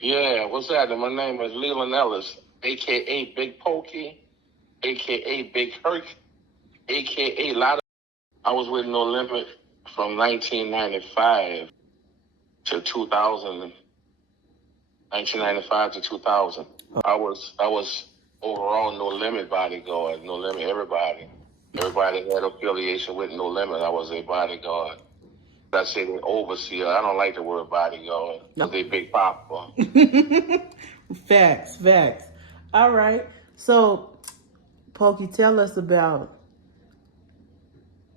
Yeah, what's that? My name is Leland Ellis, a.k.a. Big Pokey, a.k.a. Big Herc, a.k.a. Lot of... I was with No Limit from 1995 to 2000. 1995 to 2000. I was overall No Limit bodyguard. No Limit, everybody. Everybody had affiliation with No Limit. I was a bodyguard. I say the overseer. I don't like the word bodyguard because they big papa. Facts. All right. So, Pokey, tell us about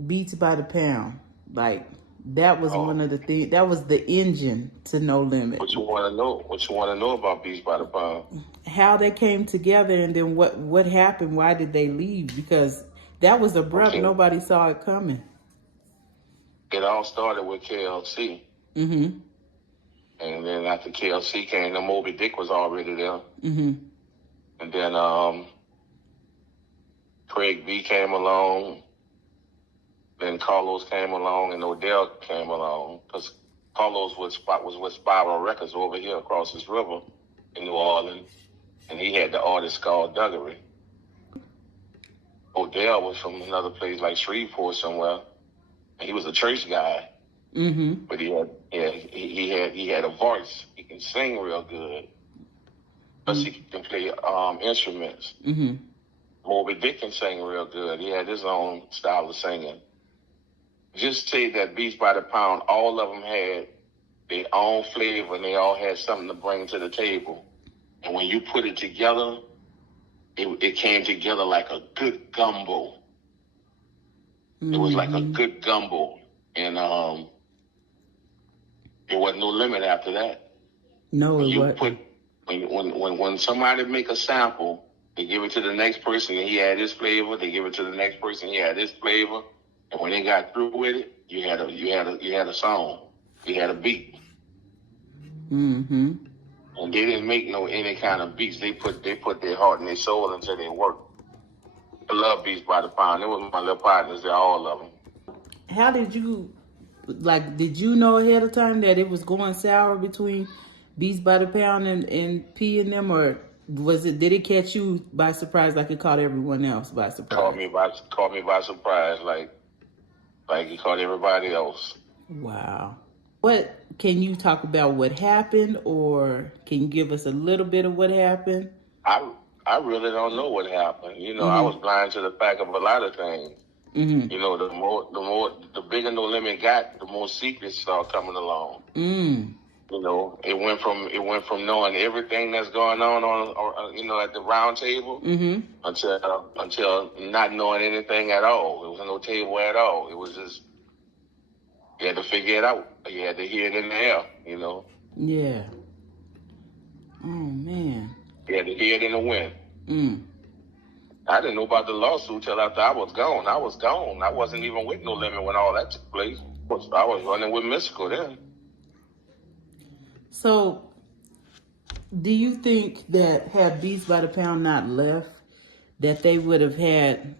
Beats by the Pound. Like, that was one of the things, that was the engine to No Limit. What you want to know? What you want to know about Beats by the Pound? How they came together, and then what happened? Why did they leave? Because that was abrupt. Okay. Nobody saw it coming. It all started with KLC. Mm-hmm. And then after KLC came, the Moby Dick was already there. Mm-hmm. And then Craig B came along. Then Carlos came along, and Odell came along. Because Carlos was with Spiral Records over here across this river in New Orleans. And he had the artist called Duggery. Odell was from another place like Shreveport somewhere. And he was a church guy. Mm-hmm. But he had a voice. He can sing real good. Plus he can play instruments. Mm-hmm. Moby Dick can sing real good. He had his own style of singing. Just say that Beats by the Pound, all of them had their own flavor, and they all had something to bring to the table. And when you put it together, it came together like a good gumbo. It was like a good gumbo. And it wasn't No Limit after that. No, when it wasn't. When somebody make a sample, they give it to the next person, and he had his flavor. They give it to the next person, he had his flavor. And when they got through with it, you had a song, you had a beat. Mm-hmm. And they didn't make any kind of beats. They put their heart and their soul into their work. I love Beats by the Pound. It was my little partners there, all of them. How did you know ahead of time that it was going sour between Beats by the Pound and P and them, or did it catch you by surprise like it caught everyone else by surprise? Caught me by surprise, like it caught everybody else. Wow. What can you talk about what happened, or can you give us a little bit of what happened? I really don't know what happened. You know, I was blind to the fact of a lot of things. Mm-hmm. You know, the bigger No Limit got, the more secrets start coming along. Mm. You know, it went from knowing everything that's going on you know, at the round table, until not knowing anything at all. There was no table at all. It was just, you had to figure it out. You had to hear it in the air, you know. Yeah. Oh man. You had to hear it in the wind. Mm. I didn't know about the lawsuit till after I was gone. I wasn't even with No Limit when all that took place. I was running with Mystikal then. So, do you think that had Beats by the Pound not left, that they would have had,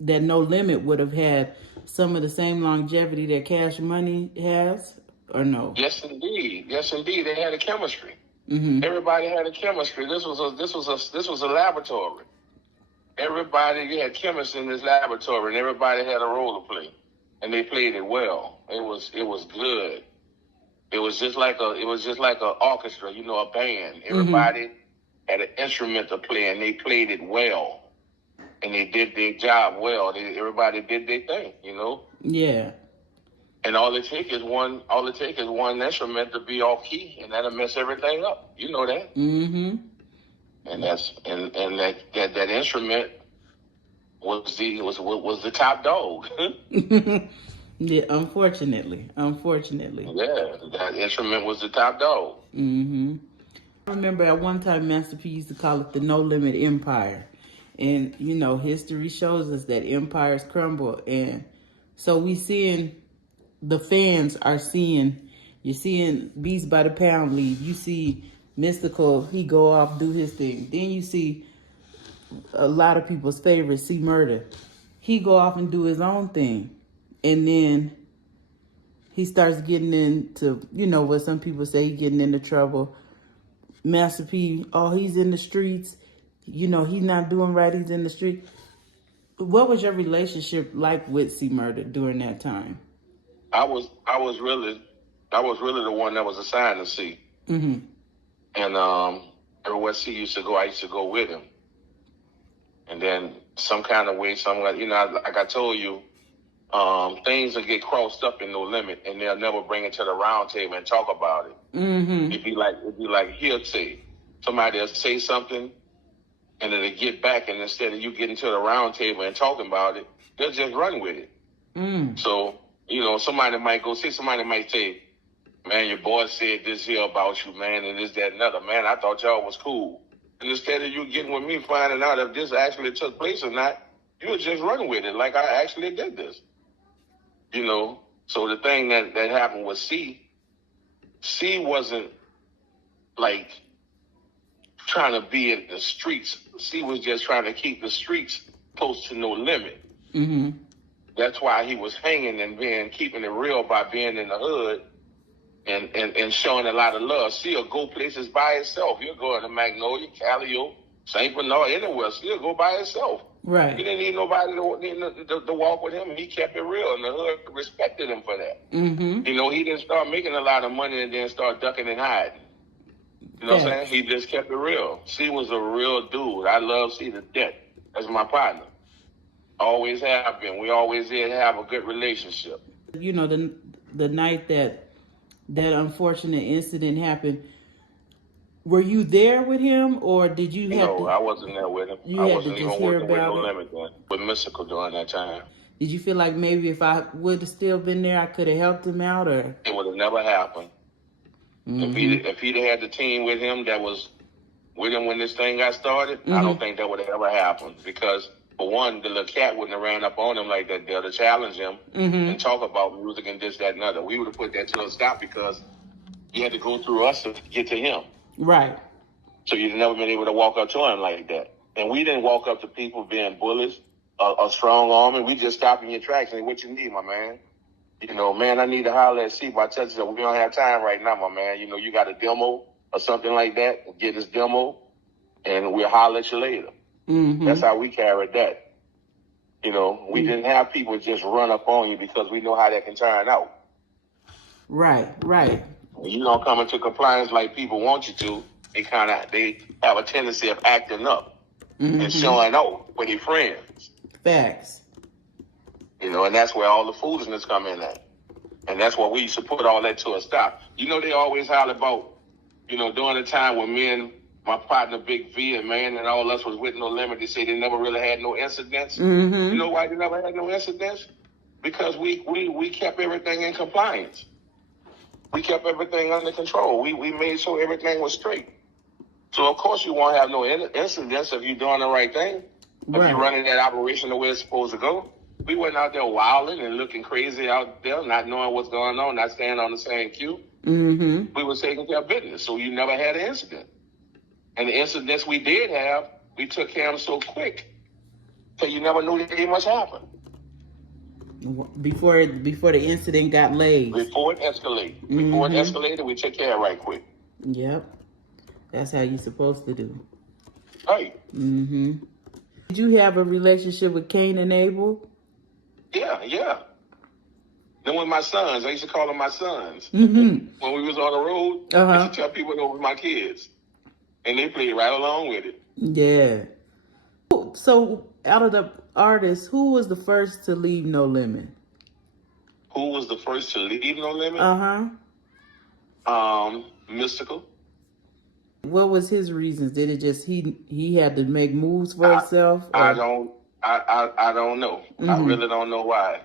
that No Limit would have had some of the same longevity that Cash Money has, or no? Yes, indeed. They had a chemistry. Mm-hmm. Everybody had a chemistry. This was a laboratory. You had chemists in this laboratory, and everybody had a role to play, and they played it well. It was good. It was just like a orchestra, you know, a band. Everybody had an instrument to play, and they played it well, and they did their job well. Everybody did their thing, you know. Yeah. And all it takes is one instrument to be off key, and that'll mess everything up. You know that. Mm-hmm. And that instrument was the top dog. Yeah, unfortunately. Yeah, that instrument was the top dog. Mm-hmm. I remember at one time Master P used to call it the No Limit Empire. And, you know, history shows us that empires crumble. And so the fans are you're seeing Beats by the Pound leave. You see Mystikal, he go off, do his thing. Then you see a lot of people's favorite, C Murder. He go off and do his own thing. And then he starts getting into, you know, what some people say, getting into trouble Master P, oh, he's in the streets. You know, he's not doing right. He's in the street. What was your relationship like with C Murder during that time? I was really the one that was assigned to C. Mm-hmm. And everywhere C used to go, I used to go with him. And then some kind of way, like I told you, things will get crossed up in No Limit, and they'll never bring it to the round table and talk about it. Mm-hmm. It'd be like hearsay. Somebody will say something, and then they get back, and instead of you getting to the round table and talking about it, they'll just run with it. Mm. So, somebody might say, man, your boy said this here about you, man, and this, that, and other. Man, I thought y'all was cool. And instead of you getting with me, finding out if this actually took place or not, you would just run with it like I actually did this. So the thing that happened with C wasn't like trying to be in the streets. C was just trying to keep the streets close to No Limit. Mm-hmm. That's why he was hanging and keeping it real by being in the hood and showing a lot of love. C will go places by himself. He'll go to Magnolia, Callio, St. Bernard, anywhere. C will go by himself. Right. He didn't need nobody to walk with him. He kept it real, and the hood respected him for that. Mm-hmm. He didn't start making a lot of money and then start ducking and hiding. You know what I'm saying? He just kept it real. C was a real dude. I love C to death. That's my partner. Always have been. We always did have a good relationship. You know, the night that unfortunate incident happened, were you there with him, or did you have to? No, I wasn't there with him. You I had wasn't to even just hear working with about No it? Limit then, with Mystikal during that time. Did you feel like maybe if I would have still been there, I could have helped him out, or? It would have never happened. Mm-hmm. If he'd had the team with him that was with him when this thing got started, Mm-hmm. I don't think that would have ever happened. Because, for one, the little cat wouldn't have ran up on him like that there to challenge him Mm-hmm. and talk about music and this, that, and other. We would have put that to a stop because he had to go through us to get to him. Right. So you'd never been able to walk up to him like that. And we didn't walk up to people being bullies or strong arming. We just stopped in your tracks and say, what you need, my man? Man, I need to holler at C, but I tell you, we don't have time right now, my man. You got a demo or something like that. Get this demo, and we'll holler at you later. Mm-hmm. That's how we carried that. We didn't have people just run up on you because we know how that can turn out. Right. When you don't come into compliance like people want you to, they have a tendency of acting up Mm-hmm. and showing out with their friends. Facts. And that's where all the foolishness come in at. And that's why we used to put all that to a stop. They always holler about, during the time when me and my partner Big V and all us was with No Limit, they say they never really had no incidents. Mm-hmm. You know why they never had no incidents? Because we kept everything in compliance. We kept everything under control. We made sure everything was straight. So, of course, you won't have no incidents if you're doing the right thing. Right. If you're running that operation the way it's supposed to go. We weren't out there wilding and looking crazy out there, not knowing what's going on, not staying on the same cue. Mm-hmm. We were taking care of business, so you never had an incident. And the incidents we did have, we took care of them so quick, so you never knew they must happen. Before the incident got laid. Before it escalated. Mm-hmm. Before it escalated, we took care of it right quick. Yep. That's how you're supposed to do. Right. Mm-hmm. Did you have a relationship with Cain and Abel? Yeah. Then with my sons, I used to call them my sons. Mm-hmm. When we was on the road, I used to tell people those were my kids. And they played right along with it. Yeah. So, out of the artists, who was the first to leave No Limit? Who was the first to leave No Limit? Mystikal. What was his reasons? Did it just he had to make moves for himself? Or? I don't know. Mm-hmm. I really don't know why.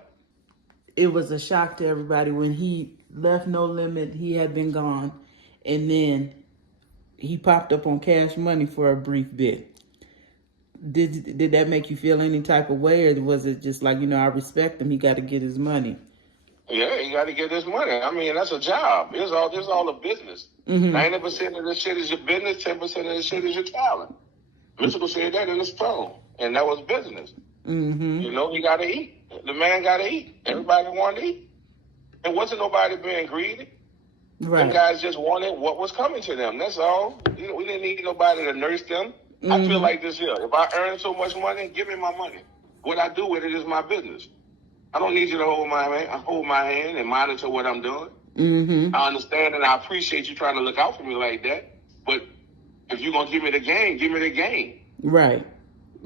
It was a shock to everybody when he left No Limit. He had been gone, and then he popped up on Cash Money for a brief bit. Did that make you feel any type of way, or was it just like, I respect him, he got to get his money? Yeah, he got to get his money. I mean, that's a job. It's all a business. 90% of the shit is your business. 10% of the shit is your talent. Mystikal said that in his tone, and that was business. Mm-hmm. He got to eat. The man got to eat. Everybody wanted to eat. It wasn't nobody being greedy. Right. Them guys just wanted what was coming to them. That's all. You know, we didn't need nobody to nurse them. I feel like this here. If I earn so much money, give me my money. What I do with it is my business. I don't need you to hold my hand and monitor what I'm doing. I understand and I appreciate you trying to look out for me like that. But if you're going to give me the game, give me the game. Right.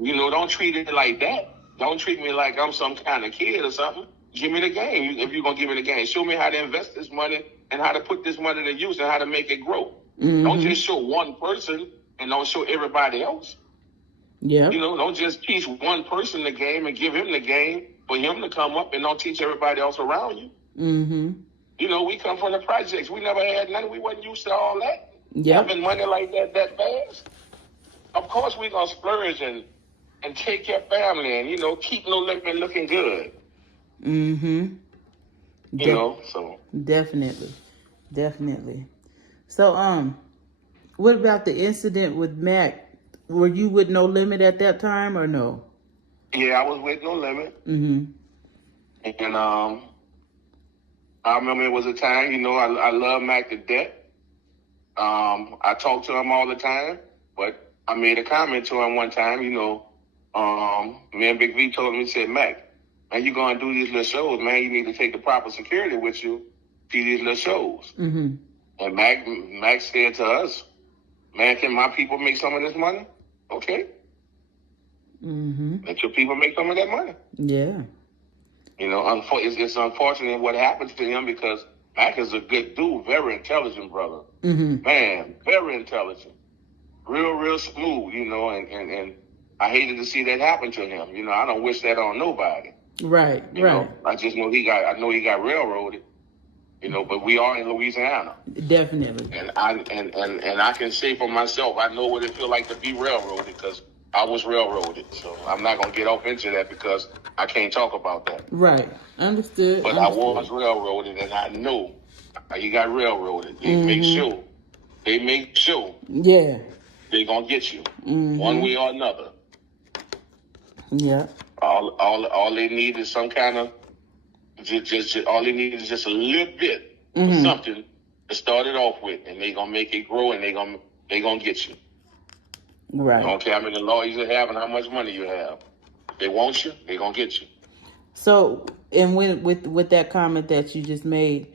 You know, don't treat it like that. Don't treat me like I'm some kind of kid or something. Give me the game. If you're going to give me the game, show me how to invest this money and how to put this money to use and how to make it grow. Don't just show one person and don't show everybody else. Yeah. You know, don't just teach one person the game and give him the game for him to come up and don't teach everybody else around you. You know, we come from the projects. We never had nothing. We wasn't used to all that. Having money like that fast. Of course, we're going to splurge and take care of family and, you know, keep No Limit looking good. You know, so. Definitely. So, what about the incident with Mac? Were you with No Limit at that time or no? Yeah, I was with No Limit. And I remember it was a time, you know, I love Mac to death. I talk to him all the time, but I made a comment to him one time, you know, me and Big V told him, he said, Mac, man, you going to do these little shows, man, you need to take the proper security with you to these little shows. And Mac said to us, man, can my people make some of this money? Okay. Let your people make some of that money. Yeah. You know, it's unfortunate what happened to him because Mac is a good dude, very intelligent brother. Man, very intelligent. Real smooth, you know, and I hated to see that happen to him. You know, I don't wish that on nobody. Right. You know, I just know he got railroaded. You know, but we are in Louisiana. Definitely. And I can say for myself, I know what it feels like to be railroaded because I was railroaded. So I'm not going to get off into that because I can't talk about that. Right. Understood. But I was railroaded and I know you got railroaded. They make sure. Yeah. They're going to get you one way or another. Yeah. All they need is some kind of, just all they need is just a little bit of something to start it off with, and they're gonna make it grow, and they're gonna get you. Right. They don't care how many lawyers you have and how much money you have. If they want you, they're gonna get you. So, and with that comment that you just made,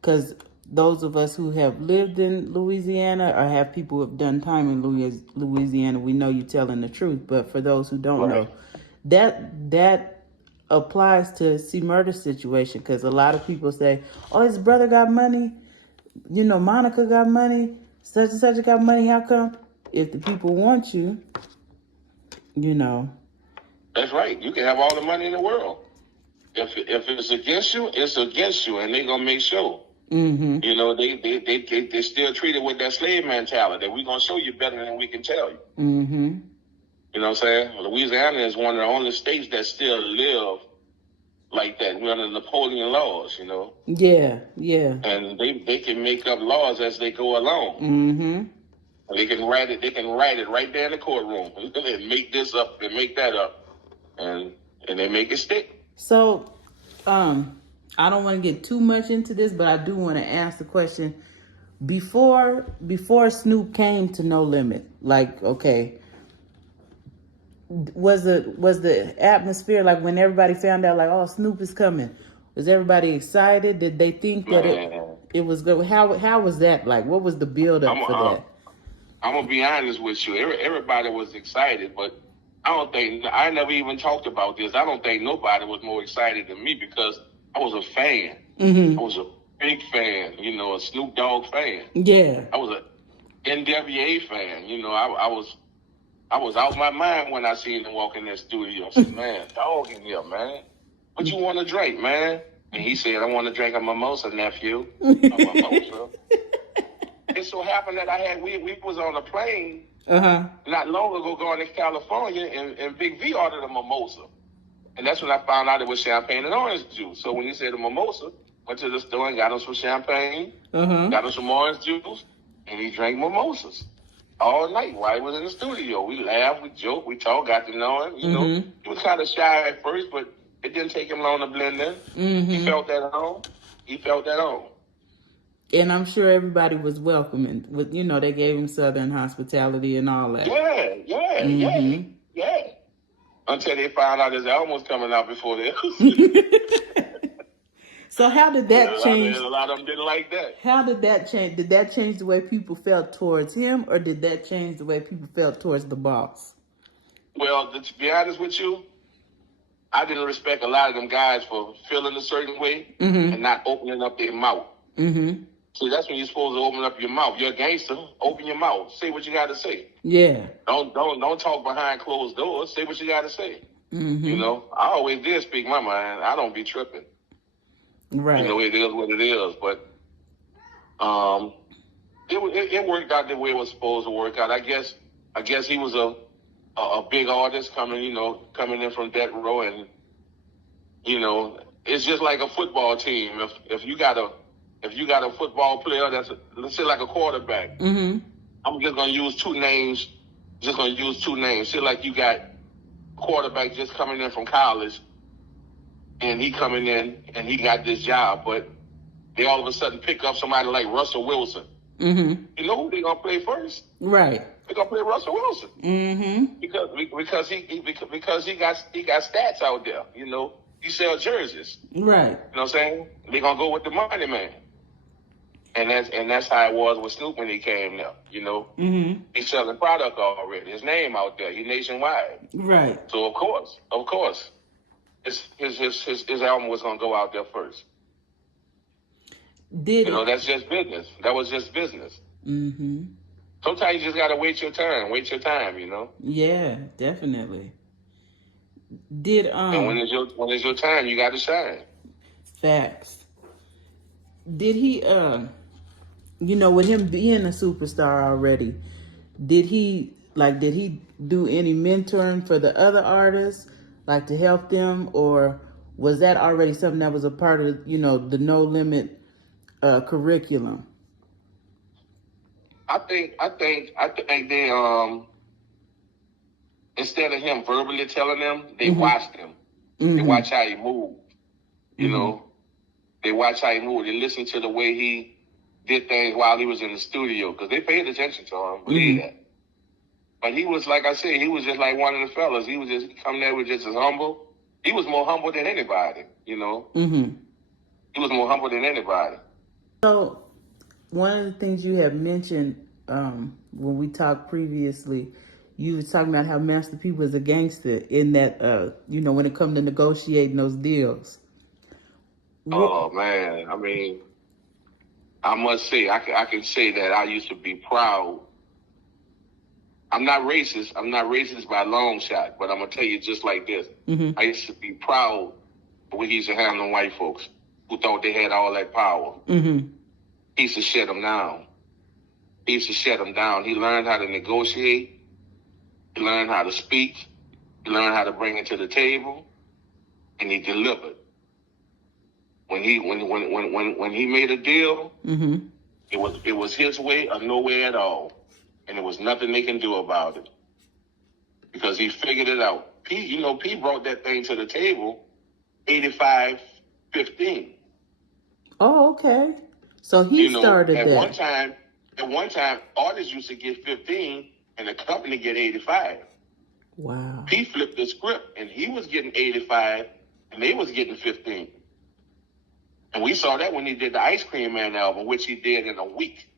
because those of us who have lived in Louisiana or have people who have done time in Louisiana, we know you're telling the truth. But for those who don't know, that applies to C Murder's situation, because a lot of people say, oh, his brother got money, you know, Monica got money, such and such got money. How come? If the people want you, you know. That's right. You can have all the money in the world. If it's against you, it's against you, and they're gonna make sure. You know, they still treat it with that slave mentality that we're gonna show you better than we can tell you. You know what I'm saying? Louisiana is one of the only states that still live like that. We're under Napoleon laws, you know? Yeah. And they can make up laws as they go along. They can write it right there in the courtroom. And make this up and make that up. And they make it stick. So, I don't want to get too much into this, but I do want to ask the question. Before Snoop came to No Limit, like, okay, was the atmosphere like when everybody found out like, oh, Snoop is coming? Was everybody excited? Did they think that it was good? How was that like? What was the build up for that? I'm gonna be honest with you. Everybody was excited, but I never even talked about this. I don't think nobody was more excited than me because I was a fan. I was a big fan, you know, a Snoop Dogg fan. Yeah. I was a NWA fan. You know, I was out my mind when I seen him walk in that studio. I said, man, dog in here, man. What you want to drink, man? And he said, I want to drink a mimosa, nephew. A mimosa. It so happened that we was on a plane not long ago going to California, and Big V ordered a mimosa. And that's when I found out it was champagne and orange juice. So when he said a mimosa, went to the store and got him some champagne, got him some orange juice, and he drank mimosas all night while he was in the studio. We laughed, we joked, we talked, got to know him. You know, he was kind of shy at first, but it didn't take him long to blend in. He felt that on. And I'm sure everybody was welcoming. With they gave him Southern hospitality and all that. Yeah. Until they found out his album was coming out before this. So how did that change? A lot of them didn't like that. How did that change? Did that change the way people felt towards him, or did that change the way people felt towards the boss? Well, to be honest with you, I didn't respect a lot of them guys for feeling a certain way and not opening up their mouth. See, that's when you're supposed to open up your mouth. You're a gangster. Open your mouth. Say what you got to say. Yeah. Don't talk behind closed doors. Say what you got to say. I always did speak my mind. I don't be tripping. Right. It is what it is. But it worked out the way it was supposed to work out. I guess he was a big artist coming in from death row, and it's just like a football team. If you got a football player let's say like a quarterback, I'm just gonna use two names. Say like you got a quarterback just coming in from college, and he coming in and he got this job, but they all of a sudden pick up somebody like Russell Wilson. You know who they gonna play first? Right. They're gonna play Russell Wilson. Because he got stats out there. He sells jerseys. Right. You know what I'm saying? They're gonna go with the money man. And that's how it was with Snoop when he came there. He's selling product already. His name out there. He's nationwide. Right. So of course, his album was gonna go out there first. That's just business. That was just business. Sometimes you just gotta wait your turn, wait your time. Yeah, definitely. And when it's your time, you gotta shine. Facts. Did he with him being a superstar already, did he do any mentoring for the other artists, like to help them, or was that already something that was a part of the No Limit curriculum? I think they instead of him verbally telling them, they watched him. They watch how he moved. They watch how he moved. They listen to the way he did things while he was in the studio, because they paid attention to him. Believe that. But he was, like I said, he was just like one of the fellas. He was just come there with just as humble. He was more humble than anybody. He was more humble than anybody. So one of the things you have mentioned when we talked previously, you was talking about how Master P was a gangster in that, when it comes to negotiating those deals. Oh, man. I mean, I must say, I can say that I used to be proud. I'm not racist. I'm not racist by a long shot, but I'm going to tell you just like this. I used to be proud of what he used to handle white folks who thought they had all that power. He used to shut them down. He learned how to negotiate. He learned how to speak. He learned how to bring it to the table, and he delivered. When he made a deal, it was his way or no way at all, and there was nothing they can do about it because he figured it out. P brought that thing to the table, 85-15. Oh, okay. So he started that. At one time, artists used to get 15 and the company get 85. Wow. P flipped the script and he was getting 85 and they was getting 15. And we saw that when he did the Ice Cream Man album, which he did in a week.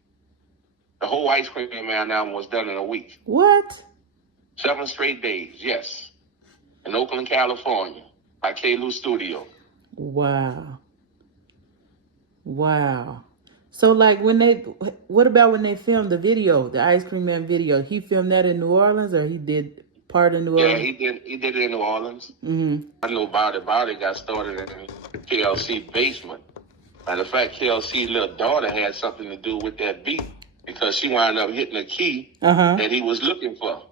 The whole Ice Cream Man album was done in a week. What? 7 straight days, yes. In Oakland, California, at K-Lou Studio. Wow. So, what about when they filmed the video, the Ice Cream Man video? He filmed that in New Orleans, or he did part of New Orleans? Yeah, he did it in New Orleans. I know about it got started in KLC basement. Matter of fact, KLC's little daughter had something to do with that beat because she wound up hitting a key that he was looking for.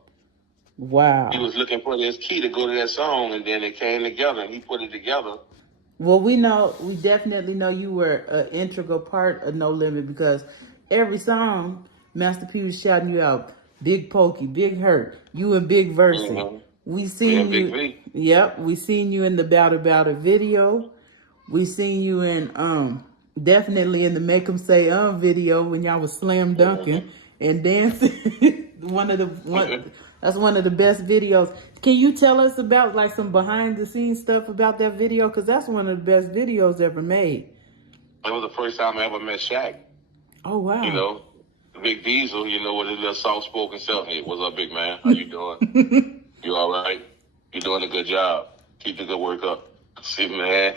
Wow. He was looking for this key to go to that song, and then it came together, and he put it together. Well, we definitely know you were an integral part of No Limit because every song, Master P was shouting you out, Big Pokey, Big Hurt, you and Big Versi. We seen you. Big Yep, we seen you in the Bout About It video. We seen you in Definitely in the Make 'Em Say video when y'all was slam dunking and dancing. That's one of the best videos. Can you tell us about like some behind the scenes stuff about that video? Because that's one of the best videos ever made. It was the first time I ever met Shaq. Oh wow. You know, Big Diesel, you know, with his little soft spoken self. Hey, what's up, big man? How you doing? You all right? You doing a good job. Keep the good work up. See, man.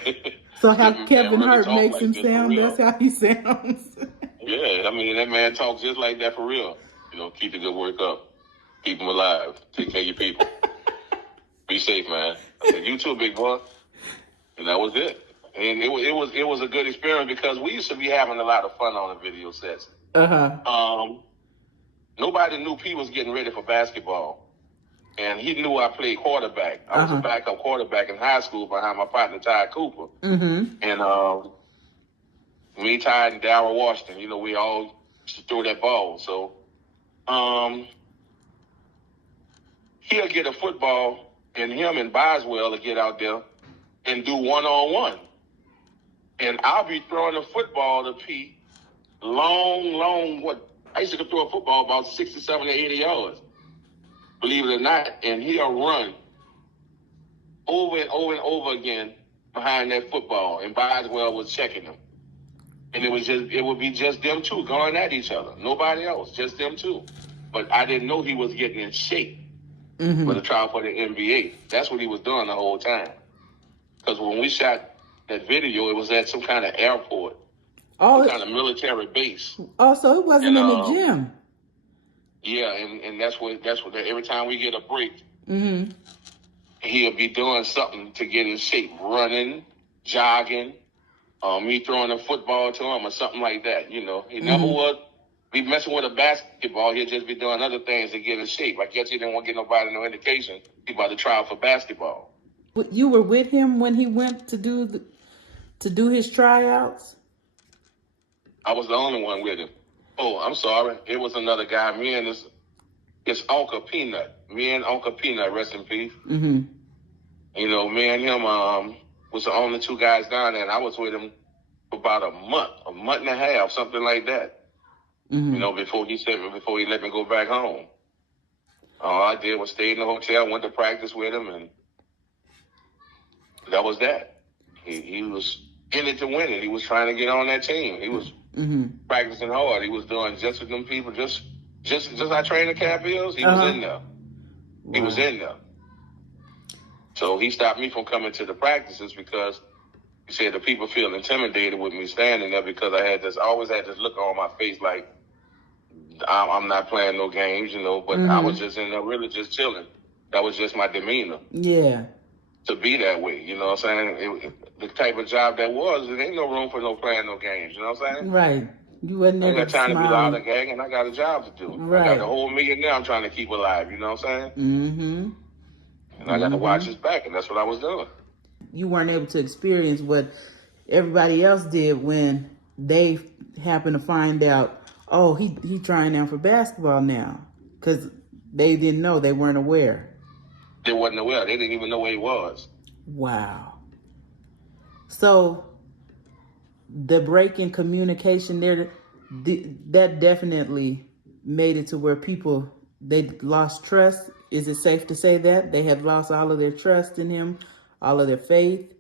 So how Kevin Hart makes him sound, that's how he sounds. Yeah, I mean, that man talks just like that for real. You know, keep the good work up. Keep them alive. Take care of your people. Be safe, man. I said, you too, big boy. And that was it. And it was a good experience because we used to be having a lot of fun on the video sets. Nobody knew P was getting ready for basketball. And he knew I played quarterback. I was a backup quarterback in high school behind my partner, Ty Cooper. And me, Ty, and Darryl Washington, you know, we all used to throw that ball. So he'll get a football, and him and Boswell will get out there and do one-on-one. And I'll be throwing a football to P long, I used to throw a football about 60, 70, 80 yards. Believe it or not, and he'll run over and over again behind that football, and Boswell was checking him. And it would be just them two going at each other. Nobody else, just them two. But I didn't know he was getting in shape for the trial for the NBA. That's what he was doing the whole time. Because when we shot that video, it was at some kind of airport, some kind of military base. Oh, so it wasn't in the gym. Yeah, and that's what every time we get a break, he'll be doing something to get in shape, running, jogging, me throwing a football to him or something like that. You know, he never would be messing with a basketball. He'll just be doing other things to get in shape. I guess he didn't want to get nobody no indication he about to try out for basketball. You were with him when he went to do his tryouts? I was the only one with him. Oh, I'm sorry. It was another guy. Me and it's Uncle Peanut. Me and Uncle Peanut, rest in peace. You know, me and him was the only two guys down there, and I was with him for about a month and a half, something like that. You know, before he let me go back home. All I did was stay in the hotel, went to practice with him, and that was that. He was in it to win it. He was trying to get on that team. He was practicing hard. He was doing just with them people, just like training camp is. He was in there. He was in there. So he stopped me from coming to the practices because he said the people feel intimidated with me standing there because I always had this look on my face like I'm not playing no games, you know, but I was just in there really just chilling. That was just my demeanor. Yeah. To be that way, you know what I'm saying? The type of job that was, there ain't no room for no playing no games, you know what I'm saying? Right. You wasn't there. I got time to be loud and gang, and I got a job to do. Right. I got the whole millionaire I'm trying to keep alive, you know what I'm saying? And I got to watch his back, and that's what I was doing. You weren't able to experience what everybody else did when they happened to find out, oh, he trying out for basketball now, because they didn't know, they weren't aware. They wasn't aware. They didn't even know where he was. Wow. So the break in communication there, that definitely made it to where people, they lost trust. Is it safe to say that? They had lost all of their trust in him, all of their faith?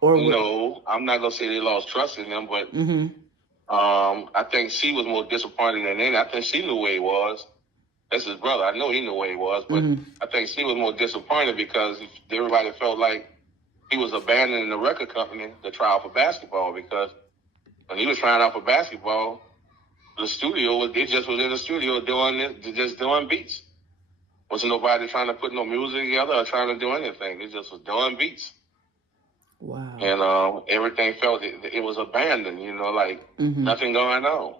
Or no, I'm not going to say they lost trust in him, but I think she was more disappointed than any. I think she knew where he was. That's his brother. I know he knew where he was, but I think she was more disappointed because everybody felt like he was abandoning the record company to try out for basketball, because when he was trying out for basketball, the studio, they just was in the studio doing beats. Wasn't nobody trying to put no music together or trying to do anything. They just was doing beats. Wow. And everything felt it was abandoned, you know, like nothing going on.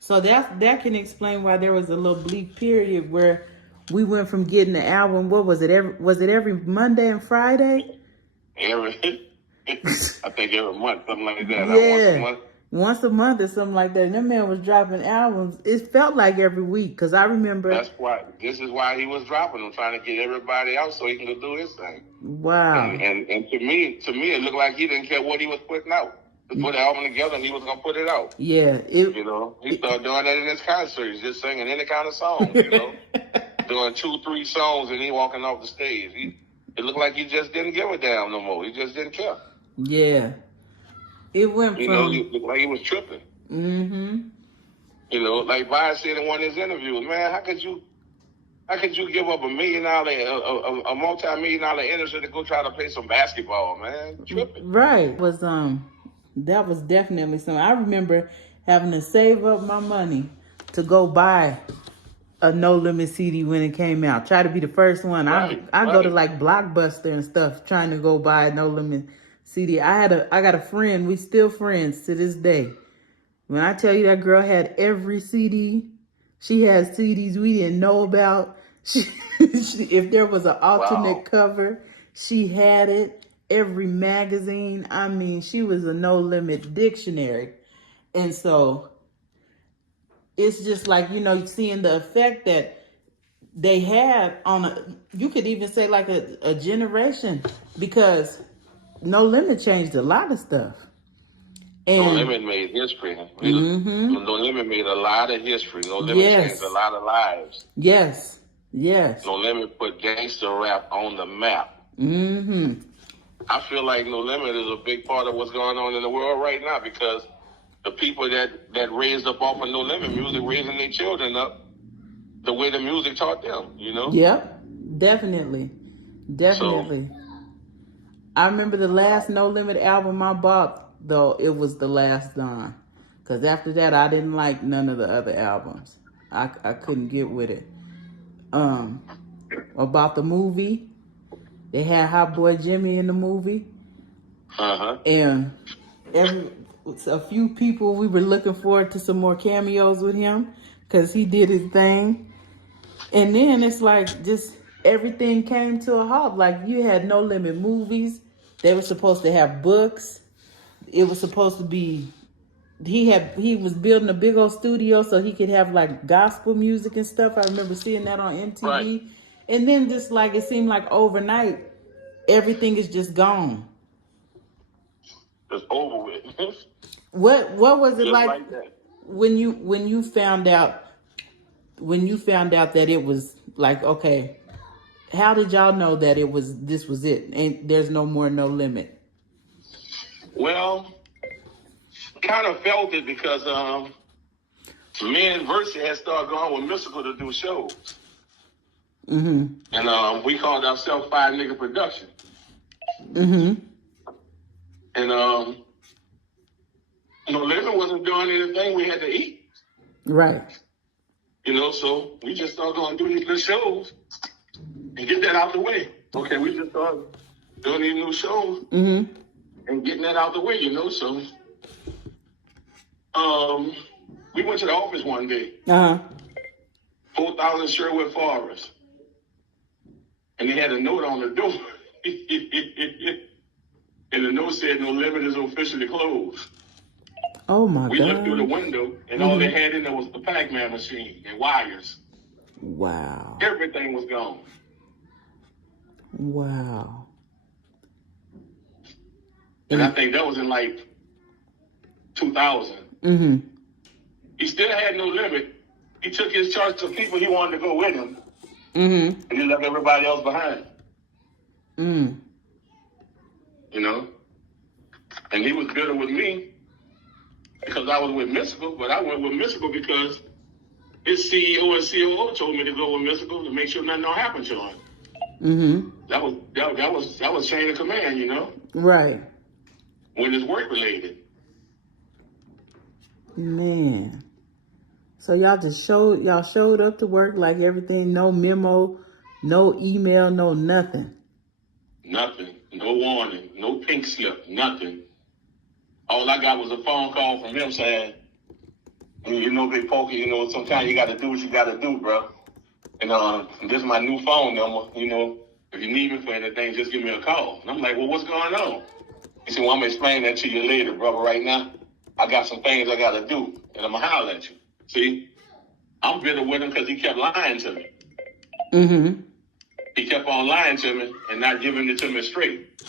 So that can explain why there was a little bleak period where we went from getting the album. What was it? Every Monday and Friday? I think every month, something like that. once a month or something like that. And that man was dropping albums. It felt like every week because I remember. That's why. This is why he was dropping them, trying to get everybody out so he can go do his thing. Wow. And to me, it looked like he didn't care what he was putting out. He put the album together and he was gonna put it out. Yeah. You know, he started doing that in his concerts, just singing any kind of song. You know, doing 2-3 songs and he walking off the stage. It looked like he just didn't give a damn no more. He just didn't care. Yeah. It went You from. know, it looked like he was tripping. Mm-hmm. You know, like Vice said in one of his interviews, man, how could you give up a multi-million-dollar industry to go try to play some basketball, man? Tripping. Right. That was definitely something. I remember having to save up my money to go buy a No Limit CD when it came out. Try to be the first one. I go to like Blockbuster and stuff trying to go buy a No Limit CD. I got a friend. We still friends to this day. When I tell you that girl had every CD, she had CDs we didn't know about. If there was an alternate cover, she had it. Every magazine. I mean, she was a No Limit dictionary. And so it's just like, you know, seeing the effect that they had on you could even say like a generation, because No Limit changed a lot of stuff. And No Limit made history. No Limit made a lot of history. No Limit changed a lot of lives. Yes. No Limit put gangster rap on the map. Mm-hmm. I feel like No Limit is a big part of what's going on in the world right now, because the people that raised up off of No Limit music, raising their children up the way the music taught them, you know? Yep, definitely. So, I remember the last No Limit album I bought, though, it was The Last Don. Because after that, I didn't like none of the other albums. I couldn't get with it. About the movie, they had Hot Boy Jimmy in the movie. And a few people, we were looking forward to some more cameos with him because he did his thing. And then it's like just everything came to a halt. Like you had No Limit movies. They were supposed to have books. It was supposed to be, he was building a big old studio so he could have like gospel music and stuff. I remember seeing that on MTV. Right. And then just like, it seemed like overnight, everything is just gone. It's over with. What was it like when you found out that it was like, okay, how did y'all know that this was it and there's no more No Limit? Well, kind of felt it because me and Versi had started going with Mystikal to do shows. Mm-hmm. And we called ourselves Five Nigga Production. Mm-hmm. And No Limit wasn't doing anything. We had to eat. Right. You know, so we just started going to do these little shows and get that out the way. Okay, we just started doing these new shows and getting that out the way, you know. So we went to the office one day. 4,000 Sherwood Forest. And they had a note on the door. And the note said, No Limit is officially closed. Oh, my God. We looked through the window, and all they had in there was the Pac-Man machine and wires. Wow. Everything was gone. Wow. And I think that was in, like, 2000. Mm-hmm. He still had No Limit. He took his charge to people he wanted to go with him. Mm-hmm. And he left everybody else behind. Mm. You know? And he was bitter with me because I was with Mystikal, but I went with Mystikal because his CEO and COO told me to go with Mystikal to make sure nothing don't happen to him. Mm-hmm. That was chain of command, you know? Right. When it's work related. Man. So y'all showed up to work like everything, no memo, no email, no nothing. Nothing. No warning. No pink slip. Nothing. All I got was a phone call from him saying, you know, Big Pokey, you know, sometimes you got to do what you got to do, bro. And this is my new phone number. You know, if you need me for anything, just give me a call. And I'm like, well, what's going on? He said, well, I'm going to explain that to you later, brother, right now. I got some things I got to do, and I'm going to holler at you. See, I'm bitter with him because he kept lying to me. Mm-hmm. He kept on lying to me and not giving it to me straight.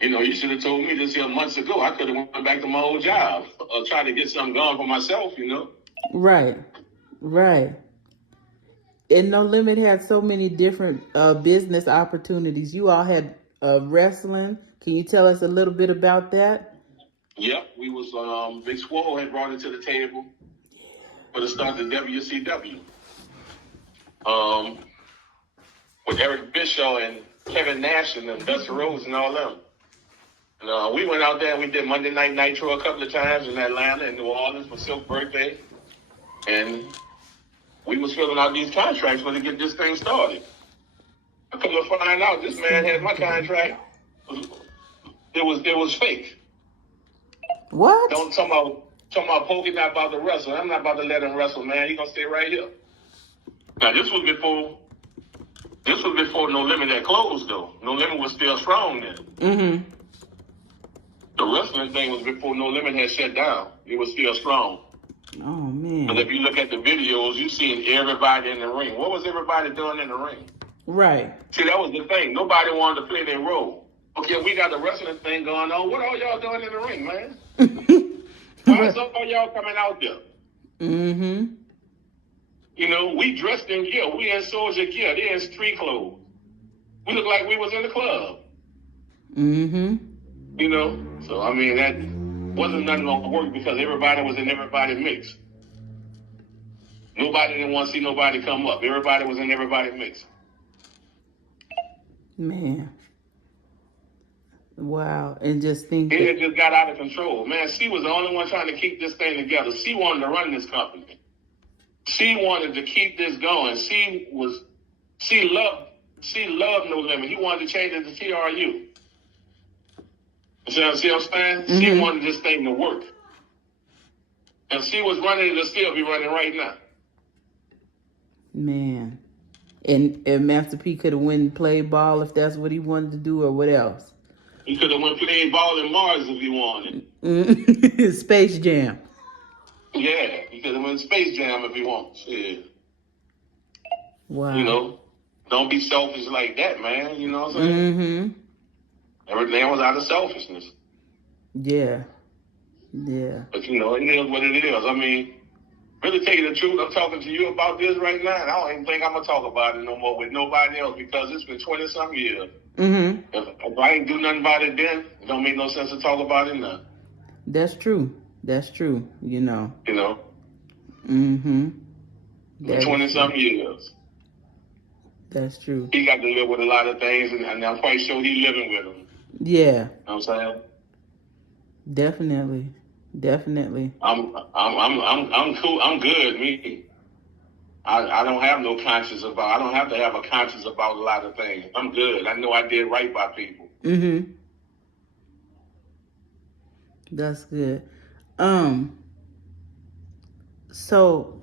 You know, you should have told me this here months ago. I could have went back to my old job or tried to get something going for myself, you know. Right. Right. And No Limit had so many different business opportunities. You all had wrestling. Can you tell us a little bit about that? Yep, we was Big Swole had brought it to the table for the start of WCW. With Eric Bischoff and Kevin Nash and Dusty Rhodes and all them. And, we went out there and we did Monday Night Nitro a couple of times in Atlanta and New Orleans for Silk's birthday. And we was filling out these contracts to get this thing started. I come to find out this man had my contract. It was fake. What? Don't talk about Pokey not about to wrestle. I'm not about to let him wrestle, man. He gonna stay right here. Now this was before No Limit had closed though. No Limit was still strong then. Mm-hmm. The wrestling thing was before No Limit had shut down. It was still strong. Oh man. But if you look at the videos, you seen everybody in the ring. What was everybody doing in the ring? Right. See, that was the thing. Nobody wanted to play their role. Okay, we got the wrestling thing going on. What are y'all doing in the ring, man? Why is all y'all coming out there? Mm-hmm. You know, we dressed in gear. We in soldier gear. They in street clothes. We look like we was in the club. Mm-hmm. You know? So, I mean, that wasn't nothing gonna work because everybody was in everybody's mix. Nobody didn't want to see nobody come up. Everybody was in everybody's mix. Man. Wow. And just think It just got out of control. Man, she was the only one trying to keep this thing together. She wanted to run this company. She wanted to keep this going. She loved No Limit. He wanted to change it to TRU. See what I'm saying? Mm-hmm. She wanted this thing to work. And she was running, it'll still be running right now. Man. And Master P could have went and played ball if that's what he wanted to do, or what else? He could have went playing ball in Mars if he wanted. Space Jam. Yeah, he could have went Space Jam if he wants. Yeah. Wow. You know, don't be selfish like that, man. You know what I'm saying? Mm-hmm. Everything was out of selfishness. Yeah. Yeah. But, you know, it is what it is. I mean, really tell you the truth, I'm talking to you about this right now, and I don't even think I'm going to talk about it no more with nobody else because it's been 20-something years. Mm-hmm. If I ain't do nothing about it then, it don't make no sense to talk about it now. That's true. That's true, you know. You know? Mm-hmm. 20-something years. That's true. He got to live with a lot of things, and I'm quite sure he's living with them. Yeah. You know what I'm saying? Definitely. Definitely. I'm cool. I'm good. Me. I don't have no conscience about. I don't have to have a conscience about a lot of things. I'm good. I know I did right by people. Mm-hmm. That's good. So,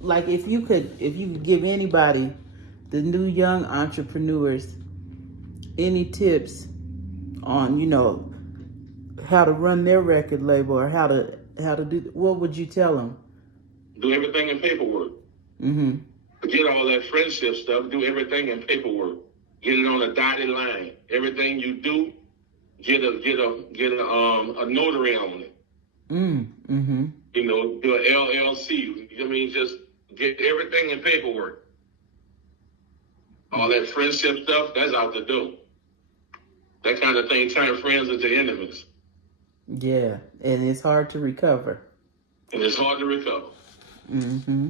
like, if you could give anybody, the new young entrepreneurs, any tips on, you know, how to run their record label or how to do, what would you tell them? Do everything in paperwork. Mm-hmm. Forget all that friendship stuff. Do everything in paperwork. Get it on a dotted line. Everything you do, get a notary on it. Mm-hmm. You know, do an LLC. I mean, just get everything in paperwork. All that friendship stuff, that's out the door. That kind of thing turn friends into enemies. Yeah, and it's hard to recover. And it's hard to recover. Mm-hmm.